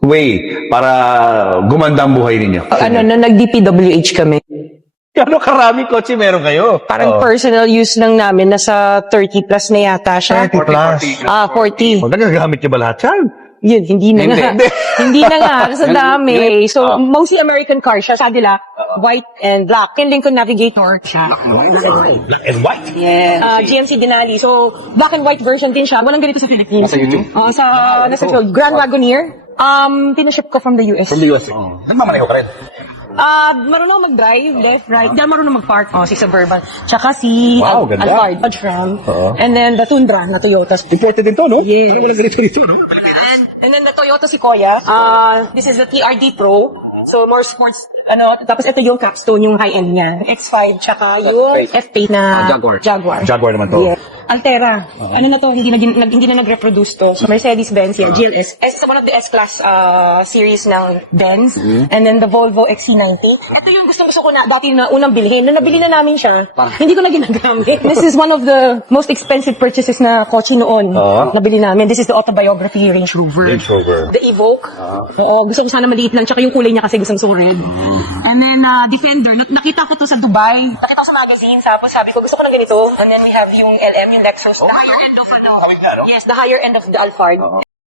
way para gumanda ang buhay ninyo? Nag-DPWH kami. Ano karami kotse meron kayo? Parang personal use lang namin, nasa 30 plus na yata siya. 30 plus. 40. Nagagamit niyo ba lahat yan? Yun, hindi na nga. Hindi na nga, sa dami. So, Ah. mostly American car siya. Sabi nila, white and black. Yung Lincoln Navigator siya. Black and white. Yeah. GMC Denali. So, black and white version din siya. Walang ganito sa Philippines. Nasa YouTube? Nasa field. Grand Wagoneer. Pinaship ko from the US. From the US. Nagmamaneho ka rin. Marunong mag-drive, left, right. Di marunong mag-park. Si Suburban. Tsaka si Wow, ganda. Alphard, Dodge Ram. Oo. And then the Tundra na Toyota. Imported din to, no? Yes. Walang ganito dito, no? And then the Toyota Sequoia. This is the TRD Pro. So more sports, tapos ito yung capstone, yung high-end niya. X5, tsaka yung F8 na Jaguar. Jaguar naman to. Yeah. Altera. Hindi na nag-reproduce to. So Mercedes-Benz, GLS. One of the S-Class series ng Benz. And then the Volvo XC90. Ito yung gusto ko na dati na unang bilhin. Nung nabili na namin siya, hindi ko na ginagamit. This is one of the most expensive purchases na kotse noon. Nabili namin. This is the autobiography Range Rover. Range Rover. The Evoque. Oo, gusto ko sana maliit lang. Tsaka yung kulay niya kasi gusto ko red. And then, Defender. Nakita ko to sa Dubai. Nakita ko sa magazine. Sabi ko, gusto ko na ganito. And then we have yung LM, yung Lexus. The higher end of, yes, the higher end of the Alphard.